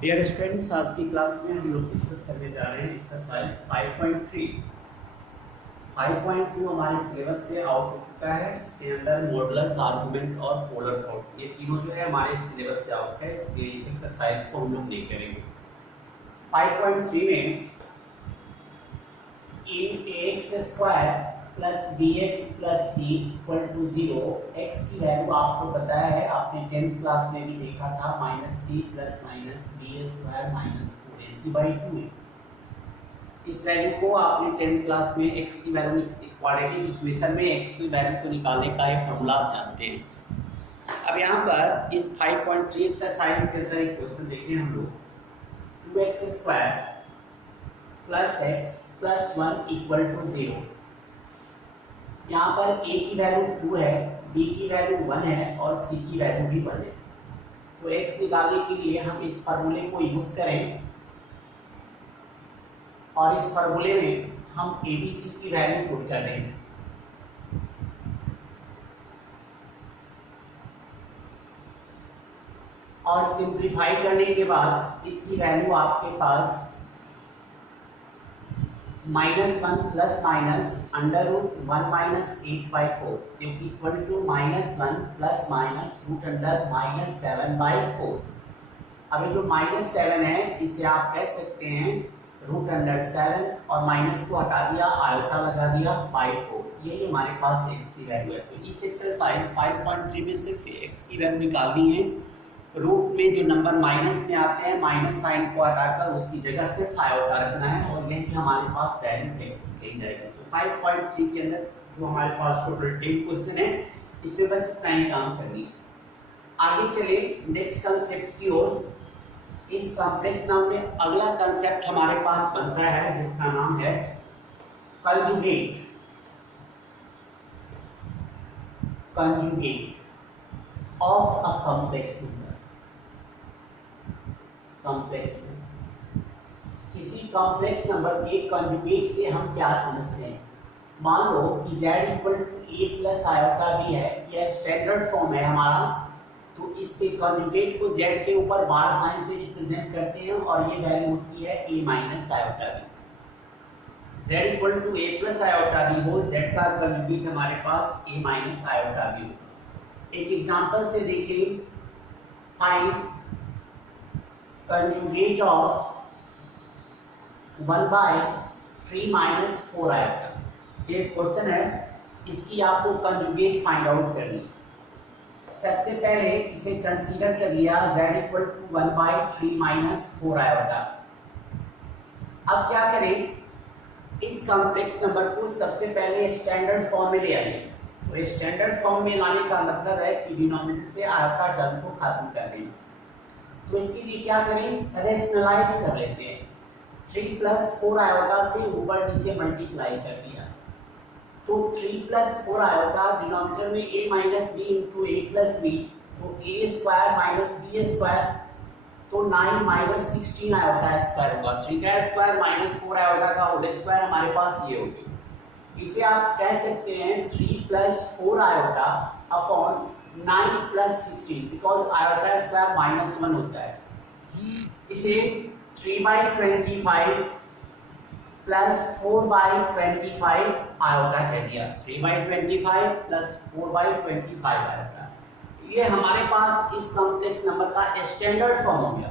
Dear students, आज की class में हम लोग डिस्कस करने जा रहे हैं एक्सरसाइज 5.3। 5.2 हमारे सिलेबस से आउट हो चुका है। इसके अंदर मॉडुलस, आर्गुमेंट और पोलर थॉट, ये तीनों जो है हमारे सिलेबस से आउट है, इसलिए इस एक्सरसाइज को हम लोग नहीं करेंगे। 5.3 में इन x square plus b x plus c equal to 0, x की वैल्यू आपको पता है, आपने 10th क्लास में भी देखा था, minus B plus minus B square minus 4ac/2 है। इस वैल्यू को आपने 10th क्लास में एक्स की वैल्यू, क्वाड्रेटिक इक्वेशन में एक्स की वैल्यू को निकालने का एक फॉर्मूला आप जानते हैं। अब यहाँ पर इस 5.3 एक्सरसाइज के अंदर एक क्वेश्चन देखें हम लोग। 2x square plus X plus 1 equal to 0। यहाँ पर a की वैल्यू 2 है, b की वैल्यू 1 है और c की वैल्यू भी 1 है। तो x निकालने के लिए हम इस फार्मूले को यूज करें और इस फार्मूले में हम abc की वैल्यू पुट कर दें। और सिंप्लीफाई करने के बाद इसकी वैल्यू आपके पास -1 प्लस माइनस √1 माइनस 8/4, जो कि इक्वल टू -1 प्लस माइनस √7/4। अब ये जो -7 है, इसे आप कह सकते हैं √7 और माइनस को हटा दिया, आयोटा लगा दिया, /4। यही हमारे पास x की वैल्यू है। तो इस एक्सरसाइज 5.3 में सिर्फ x की वैल्यू निकालनी है। रूट में जो नंबर माइनस में आते हैं, माइनस साइन को हटाकर उसकी जगह सिर्फ आयोटा रखना है और यही हमारे पास वैल्यू एक्स लिखी जाएगी। तो 5.3 के अंदर जो हमारे पास टोटल 10 क्वेश्चन है, इसमें बस इतना ही काम करनी है। आगे चले नेक्स्ट कंसेप्ट की ओर। इस कॉम्प्लेक्स नाम में अगला कंसेप्ट हमारे पास बनता है, जिसका नाम है conjugate. Conjugate of a complex number. Complex number, किसी कॉम्प्लेक्स नंबर के कंजुगेट से हम क्या समझते हैं। मान लो कि z equal to a plus iota b है, यह स्टैंडर्ड फॉर्म है हमारा। तो इसके कंजुगेट को z के ऊपर बार साइन से रिप्रेजेंट करते हैं और ये वैल्यू होती है a minus iota b। z equal to a plus iota b हो, z का कंजुगेट हमारे पास a माइनस आयोटा b हो। एक एग्जांपल से देखिए, find conjugate of 1/3 minus 4 iota. ये क्वेश्चन है, इसकी आपको कंजुगेट फाइंड आउट करनी। सबसे पहले इसे कंसीडर कर लिया z equal to 1/3 minus 4 iota. अब क्या करें, इस कॉम्प्लेक्स नंबर को सबसे पहले स्टैंडर्ड फॉर्म में ले आइए। तो स्टैंडर्ड फॉर्म में लाने का मतलब है कि डिनोमिनेटर से आयोटा टर्म को खत्म कर दें। तो इसके लिए क्या करें, रेशनलाइज कर लेते हैं। 3 प्लस 4 आयोटा से ऊपर नीचे मल्टीप्लाई कर दिया, तो 3 प्लस 4 आयोटा डिनोमिनेटर में a minus B into A plus B, तो A square minus B square, तो 9 माइनस 16 आयोटा स्क्वायर होगा। 3 का स्क्वायर माइनस 4 आयोटा का होल स्क्वायर हमारे पास ये होगी। इसे आप कह सकते हैं 3 plus 4 iota upon 9 plus 16, because iota square -1 होता है। इसे 3/25 प्लस 4/25 आयोटा कह दिया। 3/25 प्लस 4/25 आयोटा, ये हमारे पास इस कॉम्प्लेक्स नंबर का स्टैंडर्ड फॉर्म हो गया।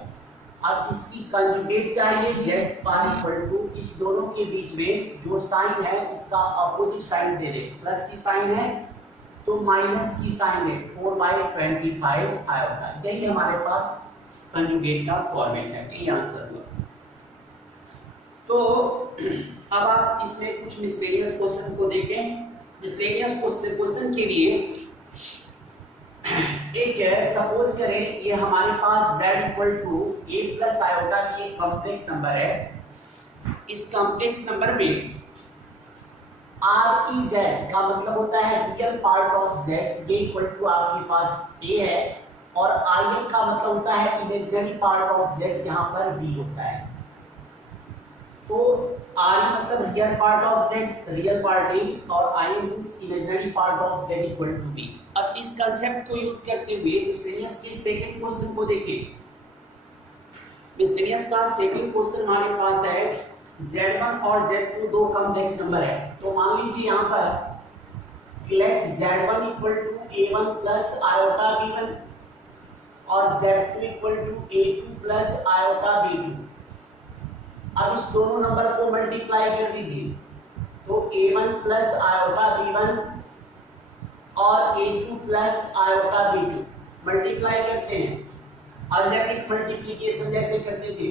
अब इसकी कंजुगेट चाहिए, z बार इक्वल टू इस दोनों के बीच में जो साइन है इसका अपोजिट साइन दे दे। प्लस की साइन है तो माइनस की साइन है, 4/25 आयोटा। यही हमारे पास कंजुगेट का फॉर्मेट है, यही आंसर हुआ। तो अब आप इसमें कुछ मिसलेनियस क्वेश्चन को देखें। मिसलेनियस क्वेश्चन के लिए एक है, सपोज करें ये हमारे पास z equal to a plus iota की एक कॉम्प्लेक्स नंबर है। इस कॉम्प्लेक्स नंबर में REZ का मतलब होता है रियल पार्ट ऑफ z, ये इक्वल टू आपके पास a है, और RN का मतलब होता है इमेजिनरी पार्ट ऑफ z, यहाँ पर b होता है। तो R मतलब real part of z, real part a, और I means imaginary part of z equal to b। अब इस कंसेप्ट को यूज करते हुए मिसलेनियस के सेकंड क्वेश्चन को देखिए। मिसलेनियस का सेकंड क्वेश्चन हमारे पास है Z1 और Z2 दो कॉम्प्लेक्स नंबर है। तो मान लीजिए यहाँ पर let Z1 equal to A1 plus iota B1 और Z2 equal to A2 plus iota B2। अब इस दोनों नंबर को मल्टीप्लाई कर दीजिए, तो A1 प्लस आयोटा B1 और A2 plus iota B2 multiply करते हैं अलजेब्रिक मल्टीप्लिकेशन जैसे करते थे।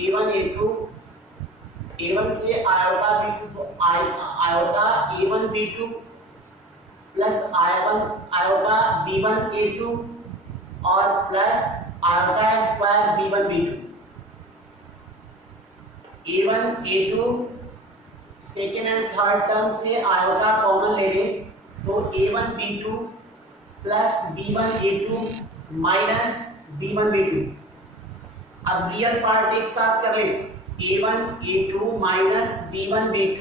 A1 A2 A1 से आयोटा B2 तो iota A1 B2 plus iota B1 A2 और plus iota square B1 B2। A1 A2 second and third term से आयोटा कॉमन ले लें, तो A1 B2 plus B1 A2 minus B1 B2। अब real part एक साथ कर लें, A1 A2 minus B1 B2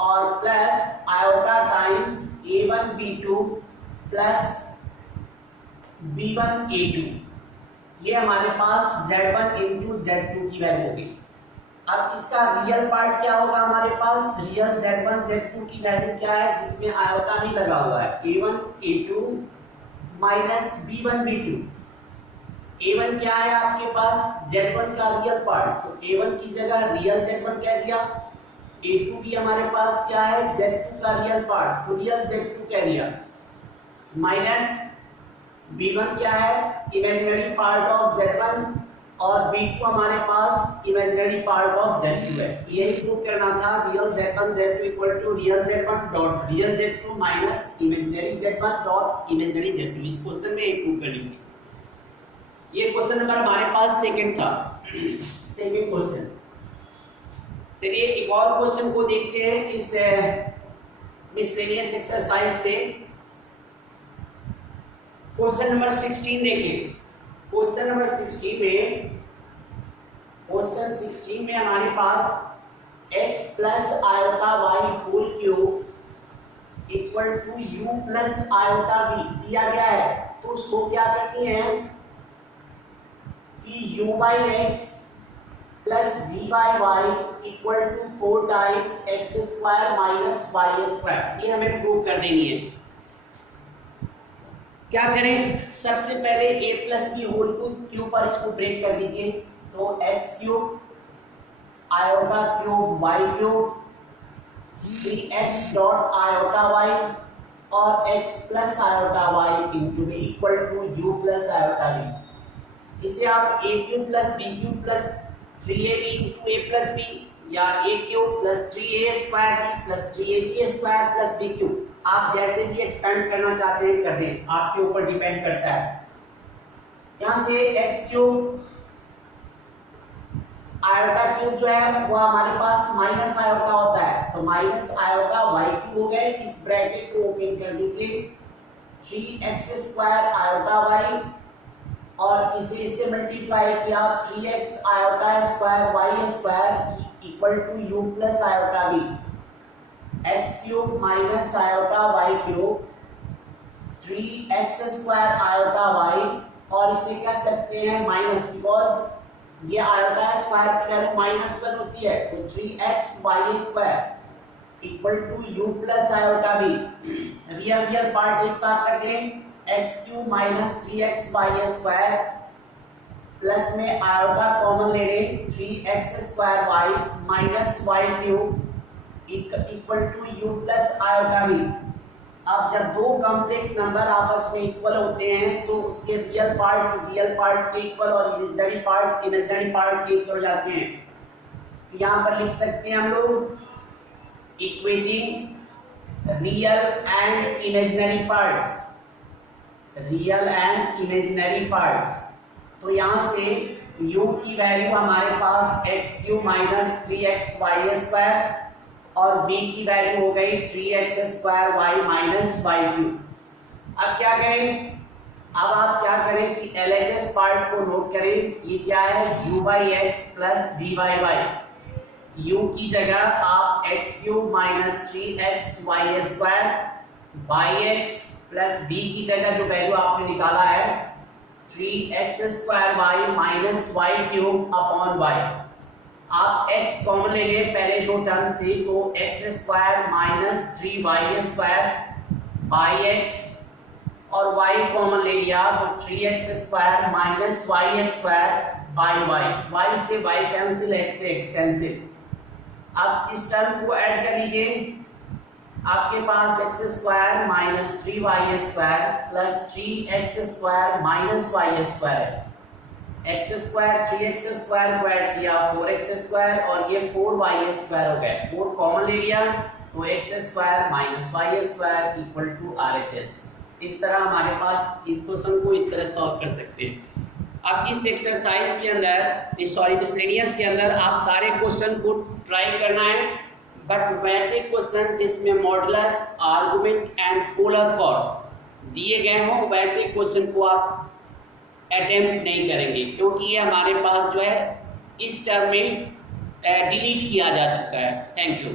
और plus iota times A1 B2 plus B1 A2। ये हमारे पास Z1 इंटू Z2 की वैल्यू होगी। अब इसका रियल पार्ट क्या होगा, हमारे पास रियल Z1 Z2 की वैल्यू क्या है जिसमें आयोटा नहीं लगा हुआ है, A1 A2 minus B1 B2। A1 क्या है आपके पास, Z1 का रियल पार्ट, तो A1 की जगह रियल Z1 कह दिया। A2 भी हमारे पास क्या है, Z2 का रियल पार्ट, तो रियल Z2 कह दिया। माइनस B1 क्या है, इमेजिनरी पार्ट ऑफ Z1 और B2 हमारे पास इमेजिनरी पार्ट ऑफ Z2 है। यही प्रूव करना था, real Z1 Z2 equal to real Z1 dot real Z2 minus imaginary Z1 dot imaginary Z2। इस क्वेश्चन में एक प्रूव करनी थी। ये क्वेश्चन नंबर हमारे पास सेकंड था, सेकंड क्वेश्चन। चलिए एक और क्वेश्चन को देखते हैं इस मिसलेनियस एक्सरसाइज से। क्वेश्चन नंबर 16 देखिए। क्वेश्चन नंबर 16 में हमारे पास x plus iota Y whole cube equal to u plus iota v दिया गया है। तो सो क्या करते हैं कि u by X plus v by Y equal to 4 times X square minus Y square, ये हमें प्रूव कर देनी है। क्या करें, सबसे पहले a plus B whole cube पर इसको ब्रेक कर दीजिए, तो X cube iota cube Y cube 3x dot iota Y और x plus iota Y into B equal to U plus iota B. इसे आप a cube plus B cube plus 3ab into a plus B या a cube plus 3a square B plus 3ab square plus b cube, आप जैसे भी expand करना चाहते हैं कर दें, आपके ऊपर डिपेंड करता है। यहां से x क्यूब आयोटा क्यूब जो है वो हमारे पास माइनस आयोटा होता है, तो माइनस आयोटा वाई क्यूब हो गए। इस ब्रैकेट को ओपन कर दीजिए, 3x स्क्वायर आयोटा वाई और इसे मल्टीप्लाई किया 3x iota square Y square equal to U plus iota B. X cube minus iota Y cube 3x square iota Y और इसे कह सकते हैं माइनस, बिकॉज ये आयोटा स्क्वायर की वैल्यू -1 होती है, तो 3x Y square equal to U plus iota B. Real part एक साथ रख लें, X cube minus 3x Y square plus में आयोटा कॉमन ले लें 3x square y minus Y cube equal to U plus iota B. अब जब दो कॉम्प्लेक्स नंबर आपस में इक्वल होते हैं तो उसके रियल पार्ट के इक्वल और इमेजिनरी पार्ट के इक्वल हो जाते हैं। यहाँ पर लिख सकते हैं हम लोग equating real and imaginary parts. तो यहाँ से u की वैल्यू हमारे पास x cube minus 3x Y square और v की वैल्यू हो गई 3x square y minus Y cube. अब क्या करें, अब आप क्या करें कि LHS पार्ट को नोट करें। ये क्या है, u by X plus v by Y. u की जगह आप X cube minus 3x Y square by X plus v की जगह जो वैल्यू आपने निकाला है 3x² minus Y cube upon Y. आप x कॉमन ले लें पहले दो टर्म से, तो x² minus 3y² by x, और y कॉमन ले लिया तो 3x² minus y² by y। y से y कैंसिल, x से x कैंसिल। अब इस टर्म को ऐड कर लीजिए, आपके पास x² minus 3y² plus 3x² minus y² है। x² 3x² को ऐड किया 4x² और ये 4y² हो गए, 4 कॉमन ले लिया तो x² minus y² equal to RHS। इस तरह हमारे पास इस क्वेश्चन को इस तरह सॉल्व कर सकते हैं। अब इस एक्सरसाइज के अंदर, सॉरी मिसलेनियस के अंदर आप सारे क्वेश्चन को ट्राई करना है, बट वैसे क्वेश्चन जिसमें modulus, argument and polar form दिए गए हों वैसे क्वेश्चन को आप अटेम्प्ट नहीं करेंगे, क्योंकि ये हमारे पास जो है इस टर्म में डिलीट किया जा चुका है। Thank you.